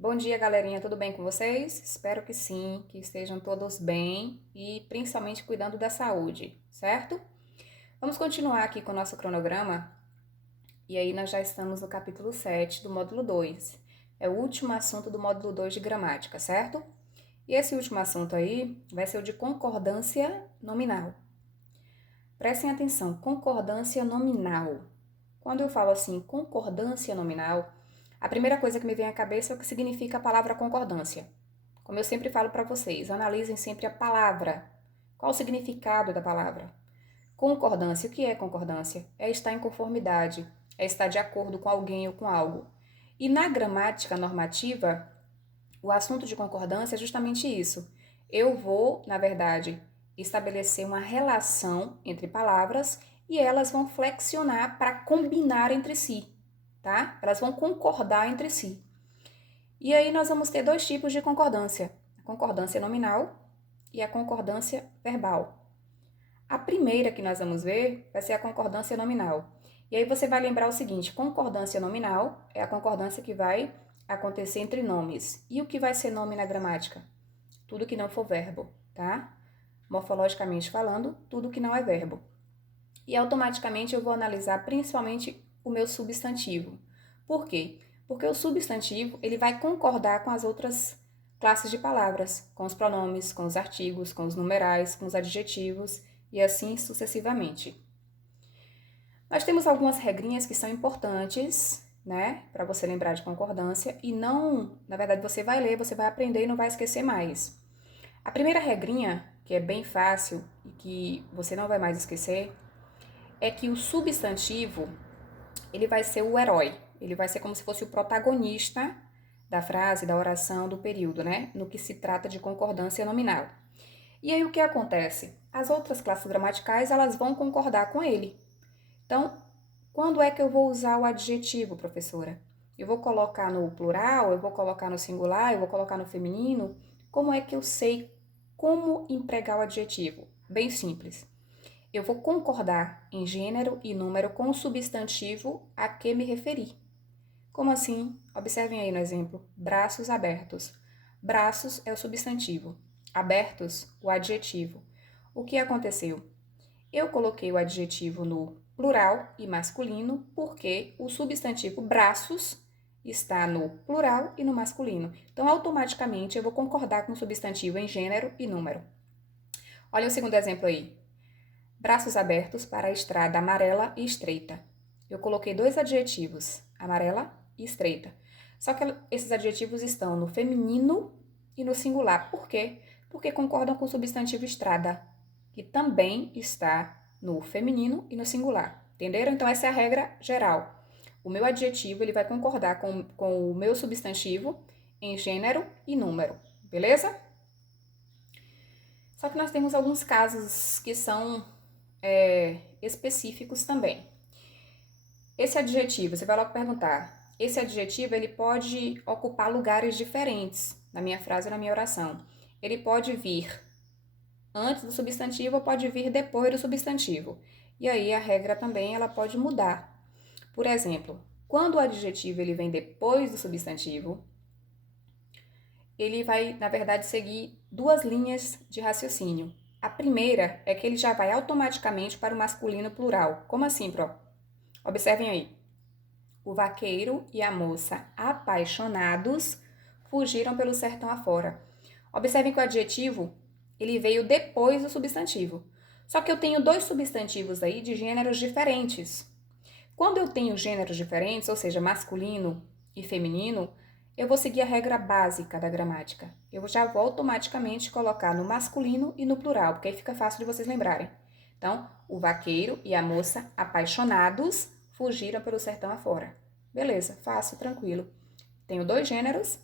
Bom dia, galerinha, tudo bem com vocês? Espero que sim, que estejam todos bem e principalmente cuidando da saúde, certo? Vamos continuar aqui com o nosso cronograma e aí nós já estamos no capítulo 7 do módulo 2. É o último assunto do módulo 2 de gramática, certo? E esse último assunto aí vai ser o de concordância nominal. Prestem atenção, concordância nominal. Quando eu falo assim, concordância nominal, a primeira coisa que me vem à cabeça é o que significa a palavra concordância. Como eu sempre falo para vocês, analisem sempre a palavra. Qual o significado da palavra? Concordância. O que é concordância? É estar em conformidade, é estar de acordo com alguém ou com algo. E na gramática normativa, o assunto de concordância é justamente isso. Eu vou, na verdade, estabelecer uma relação entre palavras e elas vão flexionar para combinar entre si, tá? Elas vão concordar entre si. E aí nós vamos ter dois tipos de concordância: a concordância nominal e a concordância verbal. A primeira que nós vamos ver vai ser a concordância nominal. E aí você vai lembrar o seguinte: concordância nominal é a concordância que vai acontecer entre nomes. E o que vai ser nome na gramática? Tudo que não for verbo, tá? Morfologicamente falando, tudo que não é verbo. E automaticamente eu vou analisar principalmente o meu substantivo. Por quê? Porque o substantivo ele vai concordar com as outras classes de palavras, com os pronomes, com os artigos, com os numerais, com os adjetivos e assim sucessivamente. Nós temos algumas regrinhas que são importantes, né, para você lembrar de concordância e não, na verdade, você vai ler, você vai aprender e não vai esquecer mais. A primeira regrinha, que é bem fácil e que você não vai mais esquecer, é que o substantivo, ele vai ser o herói, ele vai ser como se fosse o protagonista da frase, da oração, do período, né, no que se trata de concordância nominal. E aí o que acontece? As outras classes gramaticais, elas vão concordar com ele. Então, quando é que eu vou usar o adjetivo, professora? Eu vou colocar no plural, eu vou colocar no singular, eu vou colocar no feminino? Como é que eu sei como empregar o adjetivo? Bem simples. Eu vou concordar em gênero e número com o substantivo a que me referi. Como assim? Observem aí no exemplo. Braços abertos. Braços é o substantivo. Abertos, o adjetivo. O que aconteceu? Eu coloquei o adjetivo no plural e masculino porque o substantivo braços está no plural e no masculino. Então, automaticamente, eu vou concordar com o substantivo em gênero e número. Olha o segundo exemplo aí. Braços abertos para a estrada amarela e estreita. Eu coloquei dois adjetivos, amarela e estreita. Só que esses adjetivos estão no feminino e no singular. Por quê? Porque concordam com o substantivo estrada, que também está no feminino e no singular. Entenderam? Então, essa é a regra geral. O meu adjetivo ele vai concordar com o meu substantivo em gênero e número. Beleza? Só que nós temos alguns casos que são específicos também. Esse adjetivo, você vai logo perguntar, esse adjetivo ele pode ocupar lugares diferentes na minha frase ou na minha oração. Ele pode vir antes do substantivo ou pode vir depois do substantivo. E aí a regra também ela pode mudar. Por exemplo, quando o adjetivo ele vem depois do substantivo, ele vai, na verdade, seguir duas linhas de raciocínio. A primeira é que ele já vai automaticamente para o masculino plural. Como assim, Pro? Observem aí. O vaqueiro e a moça, apaixonados, fugiram pelo sertão afora. Observem que o adjetivo ele veio depois do substantivo. Só que eu tenho dois substantivos aí de gêneros diferentes. Quando eu tenho gêneros diferentes, ou seja, masculino e feminino, eu vou seguir a regra básica da gramática. Eu já vou automaticamente colocar no masculino e no plural, porque aí fica fácil de vocês lembrarem. Então, o vaqueiro e a moça, apaixonados, fugiram pelo sertão afora. Beleza, fácil, tranquilo. Tenho dois gêneros,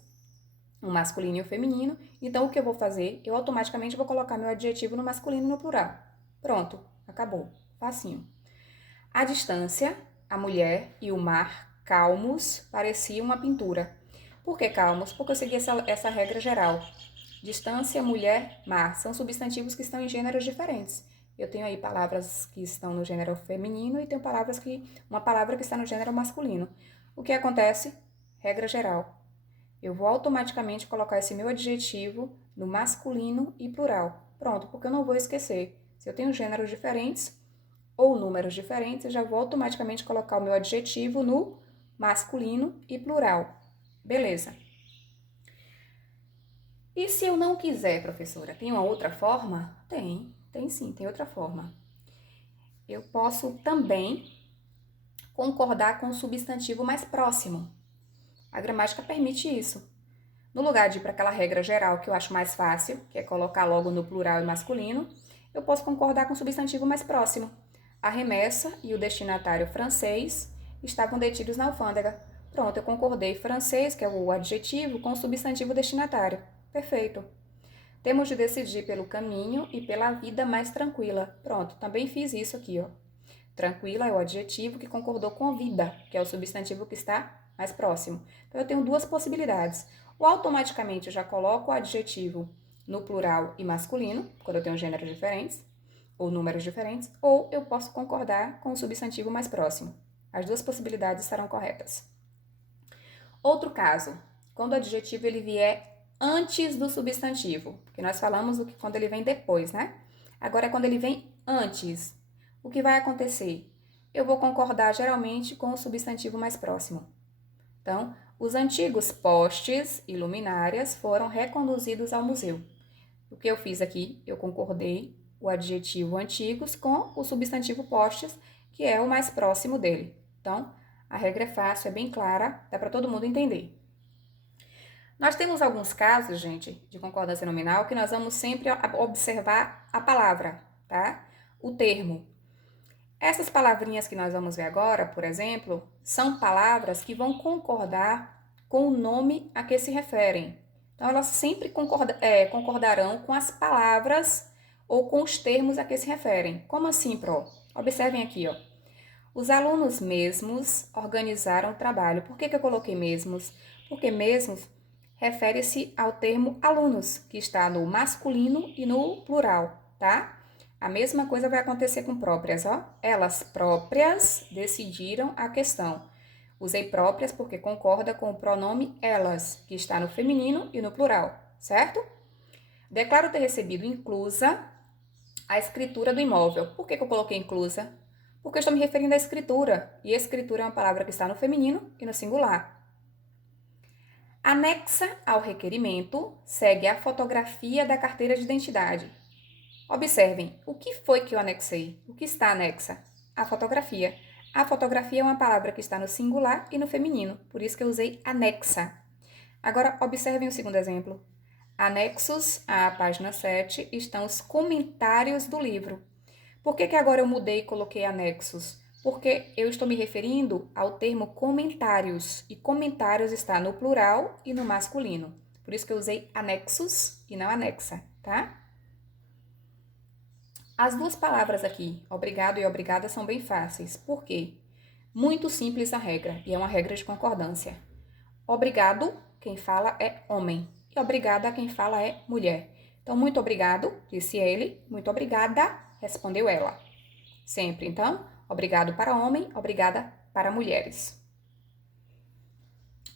um masculino e um feminino, então o que eu vou fazer? Eu automaticamente vou colocar meu adjetivo no masculino e no plural. Pronto, acabou. Facinho. À distância, a mulher e o mar, calmos, pareciam uma pintura. Por que calmos? Porque eu segui essa regra geral. Distância, mulher, mar. São substantivos que estão em gêneros diferentes. Eu tenho aí palavras que estão no gênero feminino e tenho uma palavra que está no gênero masculino. O que acontece? Regra geral. eu vou automaticamente colocar esse meu adjetivo no masculino e plural. Pronto, porque eu não vou esquecer. Se eu tenho gêneros diferentes ou números diferentes, eu já vou automaticamente colocar o meu adjetivo no masculino e plural. Beleza. E se eu não quiser, professora, tem uma outra forma? Tem sim, tem outra forma. Eu posso também concordar com o substantivo mais próximo. A gramática permite isso. No lugar de ir para aquela regra geral que eu acho mais fácil, que é colocar logo no plural e masculino, eu posso concordar com o substantivo mais próximo. A remessa e o destinatário francês estavam detidos na alfândega. Pronto, eu concordei francês, que é o adjetivo, com o substantivo destinatário. Perfeito. Temos de decidir pelo caminho e pela vida mais tranquila. Pronto, também fiz isso aqui, ó. Tranquila é o adjetivo que concordou com vida, que é o substantivo que está mais próximo. Então, eu tenho duas possibilidades. Ou automaticamente eu já coloco o adjetivo no plural e masculino, quando eu tenho gêneros diferentes, ou números diferentes, ou eu posso concordar com o substantivo mais próximo. As duas possibilidades estarão corretas. Outro caso, quando o adjetivo ele vier antes do substantivo, porque nós falamos do que quando ele vem depois, né? Agora, quando ele vem antes, o que vai acontecer? Eu vou concordar geralmente com o substantivo mais próximo. Então, os antigos postes e luminárias foram reconduzidos ao museu. O que eu fiz aqui? Eu concordei o adjetivo antigos com o substantivo postes, que é o mais próximo dele. Então, a regra é fácil, é bem clara, dá para todo mundo entender. Nós temos alguns casos, gente, de concordância nominal que nós vamos sempre observar a palavra, tá? O termo. Essas palavrinhas que nós vamos ver agora, por exemplo, são palavras que vão concordar com o nome a que se referem. Então, elas sempre concordarão com as palavras ou com os termos a que se referem. Como assim, Pro? Observem aqui, ó. Os alunos mesmos organizaram o trabalho. Por que eu coloquei mesmos? Porque mesmos refere-se ao termo alunos, que está no masculino e no plural, tá? A mesma coisa vai acontecer com próprias, ó. Elas próprias decidiram a questão. Usei próprias porque concorda com o pronome elas, que está no feminino e no plural, certo? Declaro ter recebido inclusa a escritura do imóvel. Por que eu coloquei inclusa? Porque eu estou me referindo à escritura, e escritura é uma palavra que está no feminino e no singular. Anexa ao requerimento, segue a fotografia da carteira de identidade. Observem, o que foi que eu anexei? O que está anexa? A fotografia. A fotografia é uma palavra que está no singular e no feminino, por isso que eu usei anexa. Agora, observem o segundo exemplo. Anexos à página 7 estão os comentários do livro. Por que agora eu mudei e coloquei anexos? Porque eu estou me referindo ao termo comentários, e comentários está no plural e no masculino. Por isso que eu usei anexos e não anexa, tá? As duas palavras aqui, obrigado e obrigada, são bem fáceis. Por quê? Muito simples a regra, e é uma regra de concordância. Obrigado, quem fala é homem, e obrigada, quem fala é mulher. Então, muito obrigado, disse ele, muito obrigada, respondeu ela. Sempre, então, obrigado para homem, obrigada para mulheres.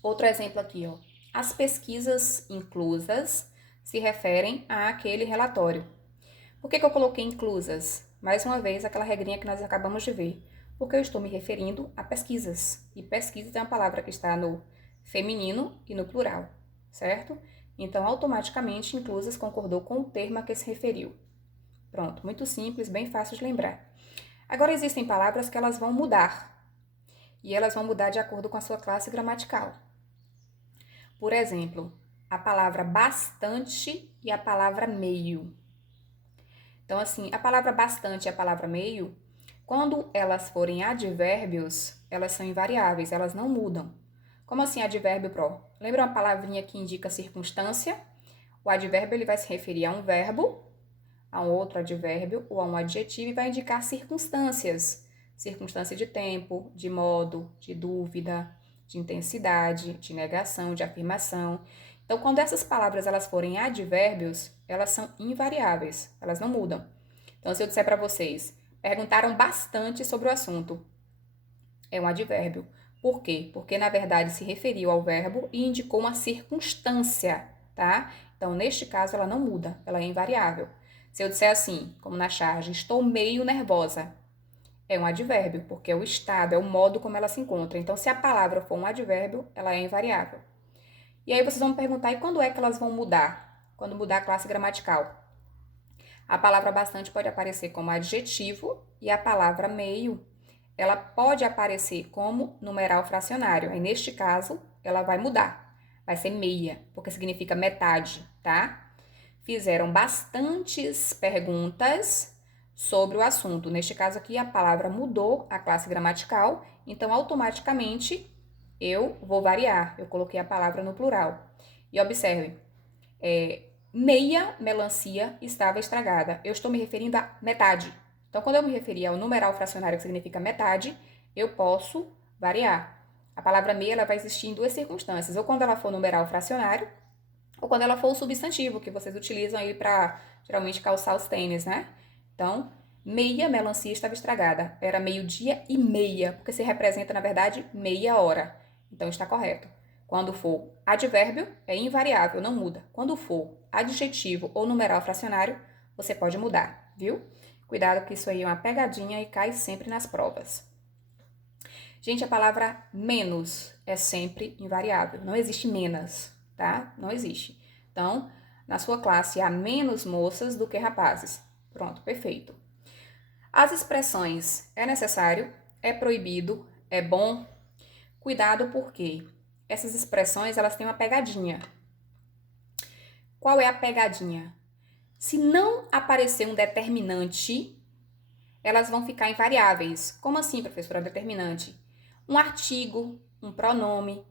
Outro exemplo aqui, ó. As pesquisas inclusas se referem àquele relatório. Por que eu coloquei inclusas? Mais uma vez, aquela regrinha que nós acabamos de ver. Porque eu estou me referindo a pesquisas. E pesquisas é uma palavra que está no feminino e no plural, certo? Então, automaticamente, inclusas concordou com o termo a que se referiu. Pronto, muito simples, bem fácil de lembrar. Agora, existem palavras que elas vão mudar. E elas vão mudar de acordo com a sua classe gramatical. Por exemplo, a palavra bastante e a palavra meio. Então, assim, a palavra bastante e a palavra meio, quando elas forem advérbios, elas são invariáveis, elas não mudam. Como assim advérbio pro? Lembra uma palavrinha que indica circunstância? O advérbio ele vai se referir a um verbo, a um outro advérbio ou a um adjetivo e vai indicar circunstâncias. Circunstância de tempo, de modo, de dúvida, de intensidade, de negação, de afirmação. Então, quando essas palavras elas forem advérbios, elas são invariáveis, elas não mudam. Então, se eu disser para vocês, perguntaram bastante sobre o assunto, é um advérbio. Por quê? Porque, na verdade, se referiu ao verbo e indicou uma circunstância, tá? Então, neste caso, ela não muda, ela é invariável. Se eu disser assim, como na charge, estou meio nervosa, é um advérbio, porque é o estado, é o modo como ela se encontra. Então, se a palavra for um advérbio, ela é invariável. E aí vocês vão me perguntar, e quando é que elas vão mudar? Quando mudar a classe gramatical? A palavra bastante pode aparecer como adjetivo e a palavra meio, ela pode aparecer como numeral fracionário. Aí, neste caso, ela vai mudar. Vai ser meia, porque significa metade, tá? Fizeram bastantes perguntas sobre o assunto. Neste caso aqui, a palavra mudou a classe gramatical, então automaticamente eu vou variar. Eu coloquei a palavra no plural. E observe, meia melancia estava estragada. Eu estou me referindo a metade. Então, quando eu me referir ao numeral fracionário, que significa metade, eu posso variar. A palavra meia ela vai existir em duas circunstâncias, ou quando ela for numeral fracionário, ou quando ela for o substantivo, que vocês utilizam aí para, geralmente, calçar os tênis, né? Então, meia melancia estava estragada. Era meio-dia e meia, porque se representa, na verdade, meia hora. Então, está correto. Quando for advérbio, é invariável, não muda. Quando for adjetivo ou numeral fracionário, você pode mudar, viu? Cuidado que isso aí é uma pegadinha e cai sempre nas provas. Gente, a palavra menos é sempre invariável. Não existe menos, tá? Não existe. Então, na sua classe há menos moças do que rapazes. Pronto, perfeito. As expressões é necessário, é proibido, é bom. Cuidado porque essas expressões elas têm uma pegadinha. Qual é a pegadinha? Se não aparecer um determinante, elas vão ficar invariáveis. Como assim, professora, determinante? Um artigo, um pronome,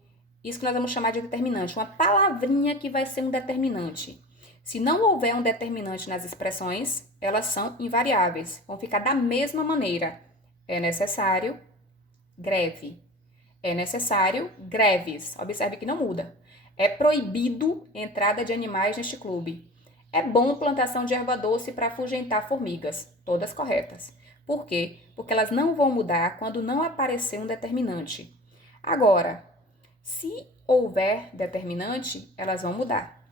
isso que nós vamos chamar de determinante, uma palavrinha que vai ser um determinante. Se não houver um determinante nas expressões, elas são invariáveis, vão ficar da mesma maneira. É necessário, greve. É necessário, greves. Observe que não muda. É proibido entrada de animais neste clube. É bom plantação de erva doce para afugentar formigas. Todas corretas. Por quê? Porque elas não vão mudar quando não aparecer um determinante. Agora, se houver determinante, elas vão mudar.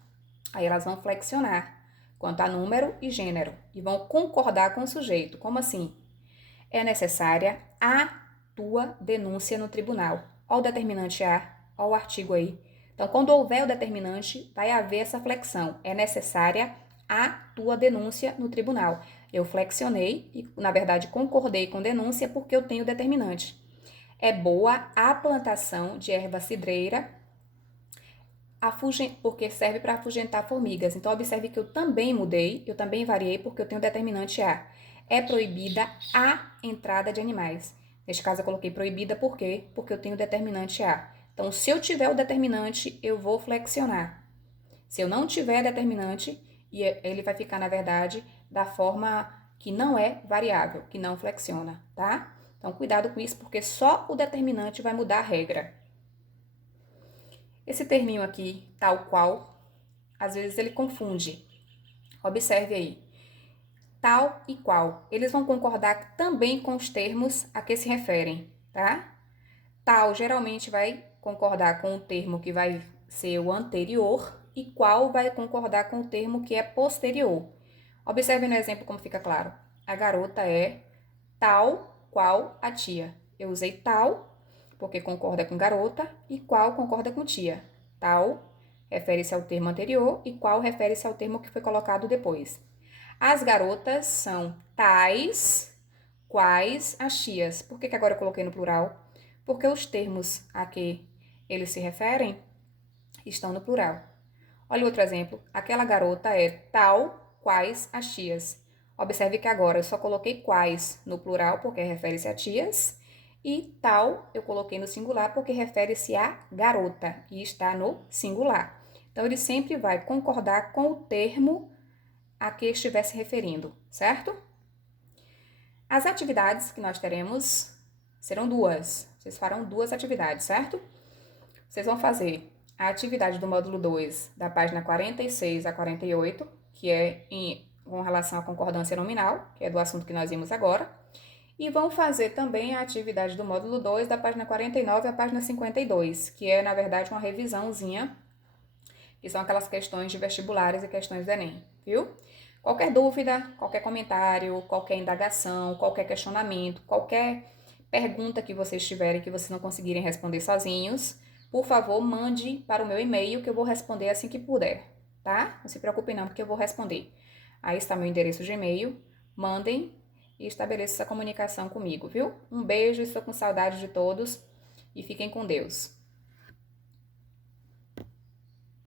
Aí elas vão flexionar quanto a número e gênero e vão concordar com o sujeito. Como assim? É necessária a tua denúncia no tribunal. Olha o determinante A, olha o artigo aí. Então, quando houver o determinante, vai haver essa flexão. É necessária a tua denúncia no tribunal. Eu flexionei e, na verdade, concordei com denúncia porque eu tenho determinante. É boa a plantação de erva cidreira, porque serve para afugentar formigas. Então, observe que eu também mudei, eu também variei porque eu tenho determinante A. É proibida a entrada de animais. Neste caso, eu coloquei proibida por quê? Porque eu tenho determinante A. Então, se eu tiver o determinante, eu vou flexionar. Se eu não tiver determinante, ele vai ficar, na verdade, da forma que não é variável, que não flexiona, tá? Então, cuidado com isso, porque só o determinante vai mudar a regra. Esse terminho aqui, tal qual, às vezes ele confunde. Observe aí. Tal e qual. Eles vão concordar também com os termos a que se referem, tá? Tal geralmente vai concordar com o termo que vai ser o anterior e qual vai concordar com o termo que é posterior. Observe no exemplo como fica claro. A garota é tal qual a tia. Eu usei tal porque concorda com garota e qual concorda com tia. Tal refere-se ao termo anterior e qual refere-se ao termo que foi colocado depois. As garotas são tais quais as tias. Por que agora eu coloquei no plural? Porque os termos a que eles se referem estão no plural. Olha outro exemplo. Aquela garota é tal quais as tias. Observe que agora eu só coloquei quais no plural porque refere-se a tias e tal eu coloquei no singular porque refere-se a garota e está no singular. Então ele sempre vai concordar com o termo a que estiver se referindo, certo? As atividades que nós teremos serão duas. Vocês farão duas atividades, certo? Vocês vão fazer a atividade do módulo 2, da página 46 a 48, que é com relação à concordância nominal, que é do assunto que nós vimos agora. E vão fazer também a atividade do módulo 2, da página 49 à página 52, que é, na verdade, uma revisãozinha, que são aquelas questões de vestibulares e questões do Enem, viu? Qualquer dúvida, qualquer comentário, qualquer indagação, qualquer questionamento, qualquer pergunta que vocês tiverem que vocês não conseguirem responder sozinhos, por favor, mande para o meu e-mail que eu vou responder assim que puder, tá? Não se preocupem não, porque eu vou responder. Aí está meu endereço de e-mail, mandem e estabeleçam essa comunicação comigo, viu? Um beijo, estou com saudade de todos e fiquem com Deus.